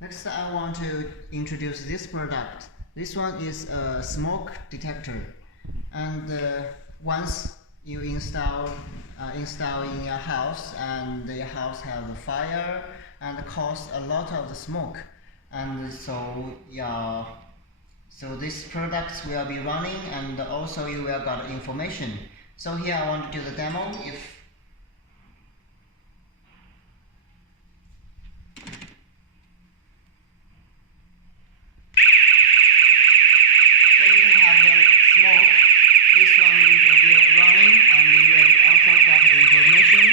Next, I want to introduce this product. This one is a smoke detector, and once you install in your house, and your house have a fire and cause a lot of the smoke, and so this product will be running, and also you will get information. So here I want to do the demo. So you can have the smoke. This one will be running, and you will also get the information.